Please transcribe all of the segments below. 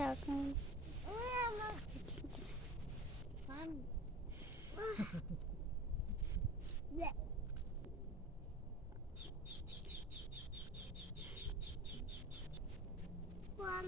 ดอกนึง มันเละความ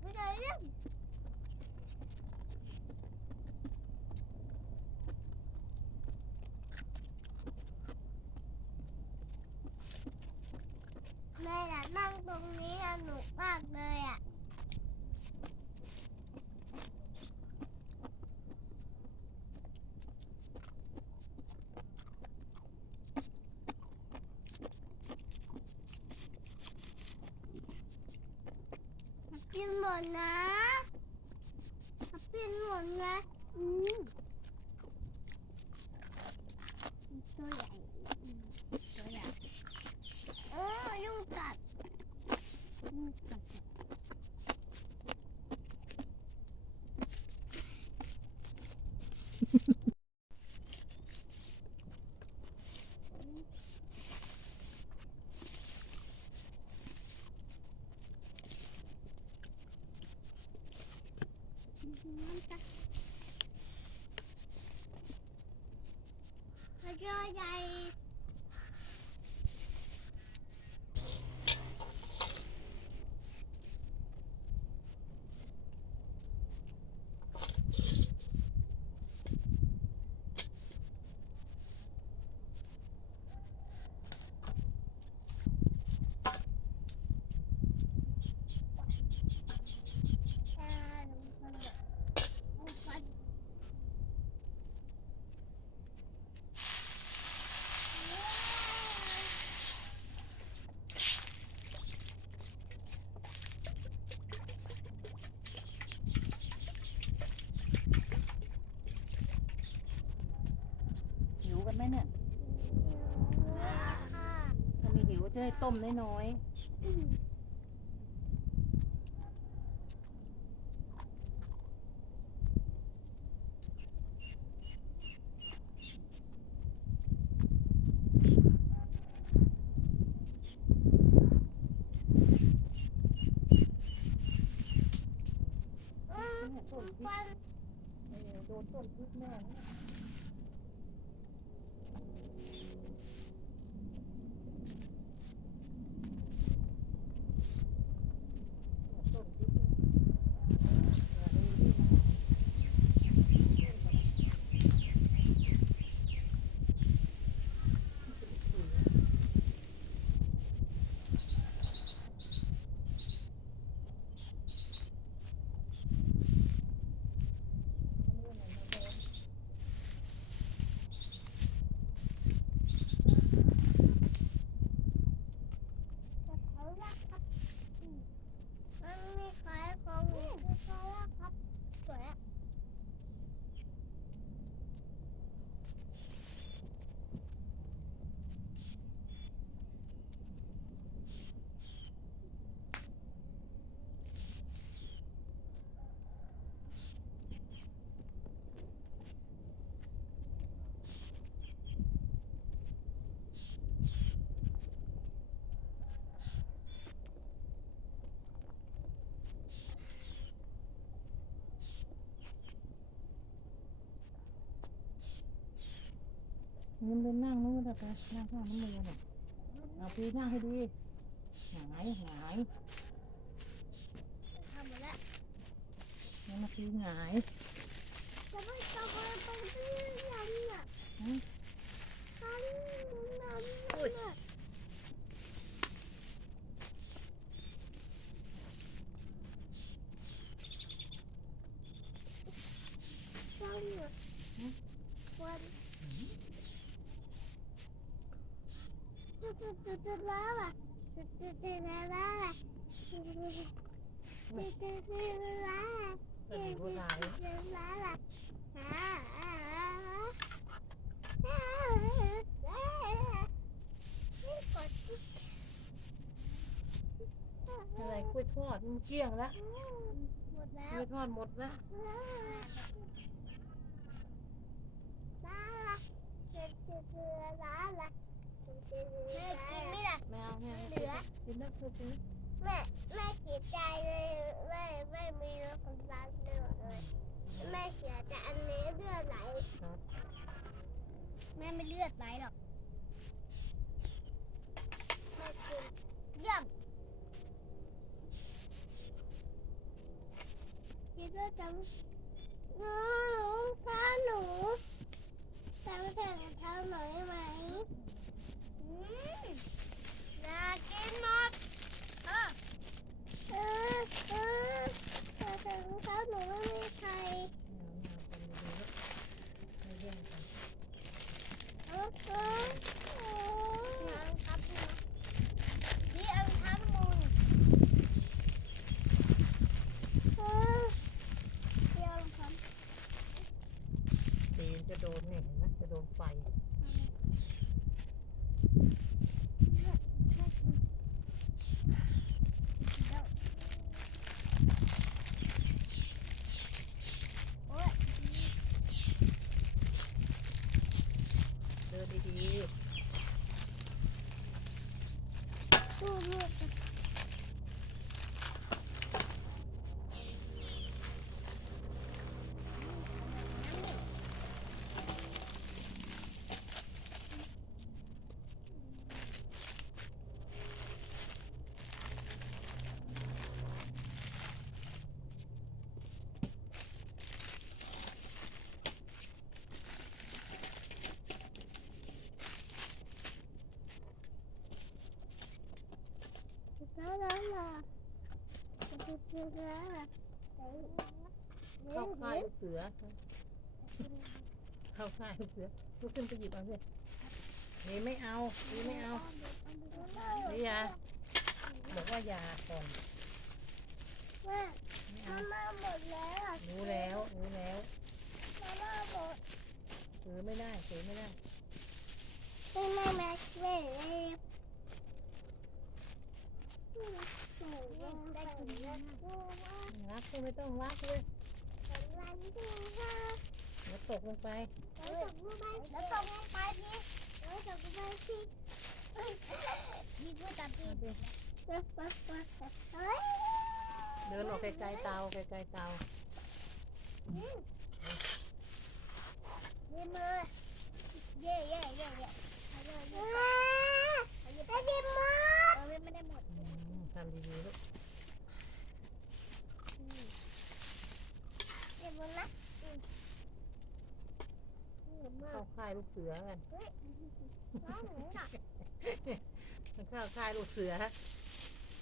ไม่ได้เล่นแม่อยาก นั่งตรงนี้สนุกมากเลยอะ กินหมดนะกินหมดนะอืมตัวใหญ่อืมตัวใหญ่เออยุ่งกัดยุ่งกัด มันกัดมันตัวใหญ่ หิวกัน ไหมเนี่ยถ้ามีหิวจะได้ต้มน้อยๆเนี่ยต้นพริกเออโดนต้นพริกแน่เนี่ยต้นพริกเนี่ยมันมีขายของขายแล้วครับสวยอะ มึงเดินนั่งนู้นนะไปนั่งข้างน้ำมือน่ะเอาพี่นั่งให้ดีหงายหงายทำหมดแล้วนี่มาพี่หงายจะไม่จะไม่ยันอะอืมยันยันอุ้ยอะยันอะวันตุ๊ดตุ๊ดตุ๊ดตุ๊ดแล้วอะตุ๊ดตุ๊ดตุ๊ดแล้วอะตุ๊ดตุ๊ด ตุ๊ดตุ๊ดแล้วอะเออผู้ชายแล้วอะอ่าอ่าไม่กดอะไรกล้วยทอดมันเกลี้ยงแล้วหมดแล้กล้ววยทอดหมดแล้วล้าละเจ็บเจ็บล้าละแม่กินไม่ละแมวแมวเหลือกินนะกินนะ แม่แม่เสียใจเลย แม่มีรถกำลังเลือดเลยแม่เสียใจอันนี้เลือดไหลแม่ไม่เลือดไหลหรอกแม่กินเยี่ยมกินด้วยจังหนูข้าหนูจำแข่งกับเท้าหน่อยไหมอืมน่ากินหมด เออเออเออแต่แต่รองเท้าหนูไม่มีใคร ไม่แย่งกัน เออเออเออครับนี่เอารองเท้ามูลเออเดี๋ยวรองเท้า ตีนจะโดนเนี่ยเห็น ไหมจะโดนไฟ โอ๊ย เดินดี ดูลูกแล้วแล้วล่ะจะ เจอแล้วล่ะๆเข้าค่ายลูกเสือ เข้าค่ายลูกเสือลุกขึ้นไปหยิบเอาสินี่ไม่เอานี่ไม่เอานี่ยาบอกว่ายาก่อนแม่ไม่เอามาหมดแล้วรู้แล้วรู้แล้วมาม่หมดถือไม่ได้ถือไม่ได้ไม่ไม่แม่แม่เลยได้กินแล้ วรักก็ไม่ต้องรักเลยแล้วตกลงไปแล้วตกลงไปพี่แล้วตกลงไปพี่พี่พูดตามพี่เอาสิเฮ้ยเดินออกไกลๆเตาไกลๆเตานี่มือเย่เย่เย่เย่ได้ดิมมือเออไม่ได้หมด อืมทำ ดีๆลูกเดี๋ยวนะเข้าค่ายลูกเสือกันน้องหนูน่ะมันเข้าค่ายลูกเสือ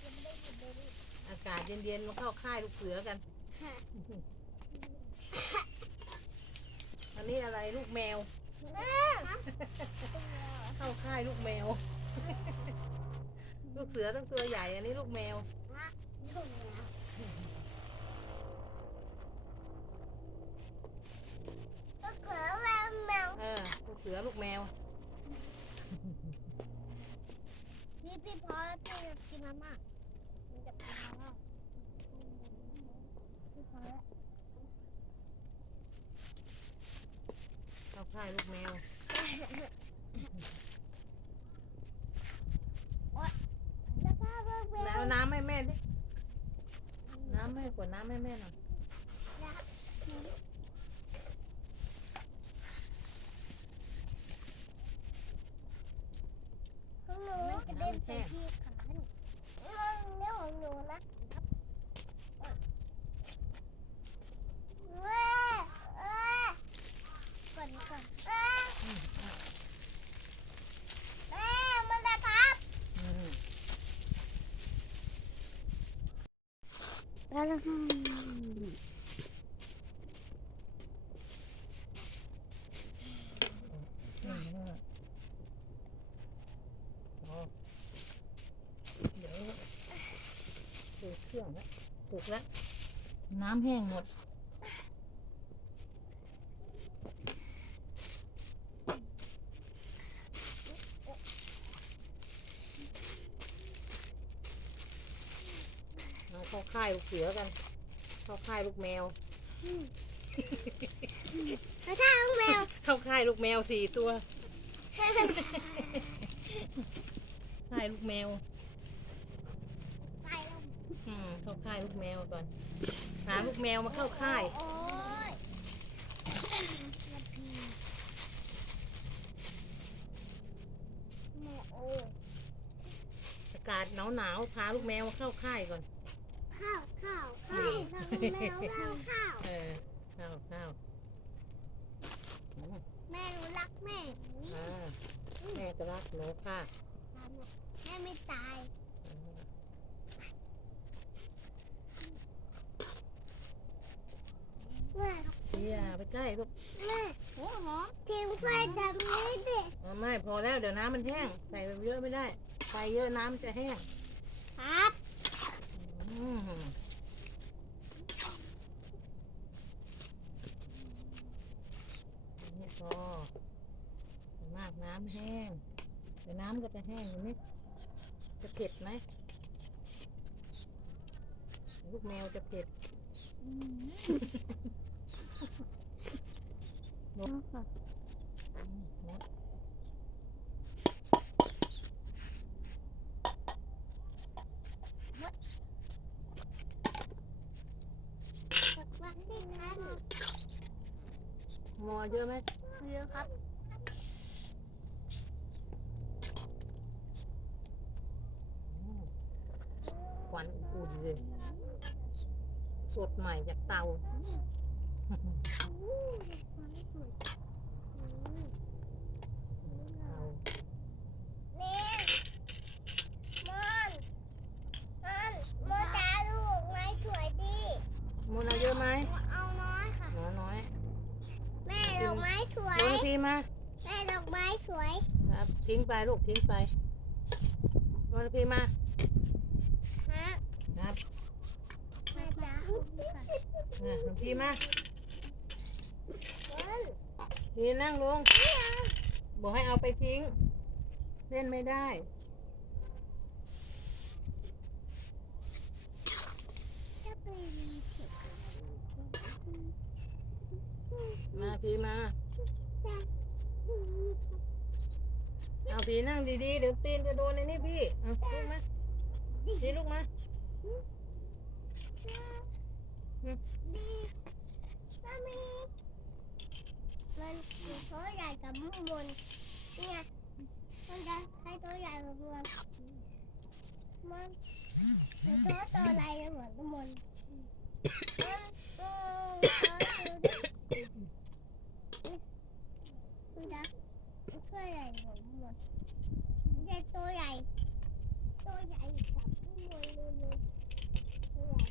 ยังไม่ได้หยิบเลยนี่อากาศเย็นๆมาเข้าค่ายลูกเสือกัน อันนี้อะไรลูกแมว เข้าค่ายลูกแมว ลูกเสือต้องตัวใหญ่ อันนี้ลูกแมวลูกแมวก็เขือแมวแมวเออ ลูกเสือลูกแมวพี่พี่พอแล้วพี่จะกินมาม่ามันจะกินมาม่าพี่พอแล้วเข้าค่ายลูกแมวแล้วก็ แมวแล้วน้ำให้แม่ดิ น้ำให้ขวดน้ำให้แม่หน่อยของหนูกระเด็นใส่ที่ขาหนูเรื่องของหนูนะเว้ยเอ้ย แล้วก็ อืมนั่นแหละอ๋อเดี๋ยวเปิดเครื่องแล้วปลุ กแล้ว น้ำแห้งหมด เอาเข้าค่ายลูกเสือกัน เข้าค่ายลูกแมว แล้วถ้าน้องแมวเข้าค่ายลูกแมวสี่ตัว ค่ายลูกแมว ไปแล้ว อืม เข้าค่ายลูกแมวก่อนหาลูกแมวมาเข้าค่าย โอ้ยแม่โอ้ยอากาศหนาวหนาวๆพาลูกแมวมาเข้าค่ายก่อน ข้าวข้าวข้าวน้องแมวข้าวข้าว เออข้าวข้าวอืมแม่หนูรักแม่อ่าแม่จะรักหนูค่ะแม่ไม่ตาย อ่า แม่ อย่า ไปใกล้ลูกแม่หัวหอมทิ้งไฟดำนี้ดิเอาไม่พอแล้วเดี๋ยวน้ำมันแห้ง ใส่เยอะไม่ได้ไฟเยอะน้ำมันจะแห้งครับอืมนี่พอมากน้ำแห้งเดี๋ยวน้ำก็จะแห้งอย่างนี้จะเผ็ดไหมลูกแมวจะเผ็ดอืมนะรักที่ทัน งอเยอะไหมเยอะครับอืมควันอุ่นๆเลยสดใหม่จากเตาเตานี่ มอนมันมอนตาลูกไม้สวยดีมนเอาเยอะไหมเอาน้อยค่ะ น้อยน้อยแม่ดอกไม้สวยโยนพีมา แม่ดอกไม้สวย ครับ ทิ้งไปลูกทิ้งไปโยนพีมาฮะครับแม่จ๋าอะโยนพีมาเอิ้น พีนั่งลง บอกให้เอาไปทิ้ง เล่นไม่ได้ มาพีมา เอาพีนั่งดีๆ เดี๋ยวตีนจะโดนในนี่พี่เอาลูกมาพีลูกมา ดีก็มีมันมีตัวให ญ่กับมุ้งบนเนี่ยมันจะให้ตัวใหญ่กับมุมบนมันตัวตัวอะไรเหมือนมุมบมันมันจะตัวใหญ่กว่ามุมบนมันจะตัวใหญ่ ตัวใหญ่กับมุมบนเลยเลยตัวใหญ่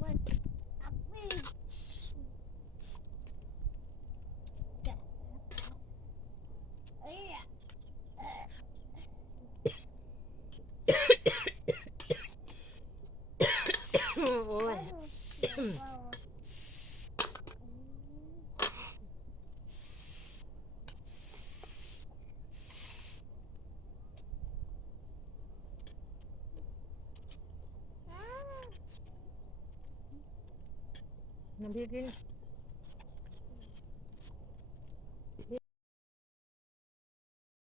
มันอับวิ่ง เอ้ยอะ โอ้ย อืม น้ำพริกกิน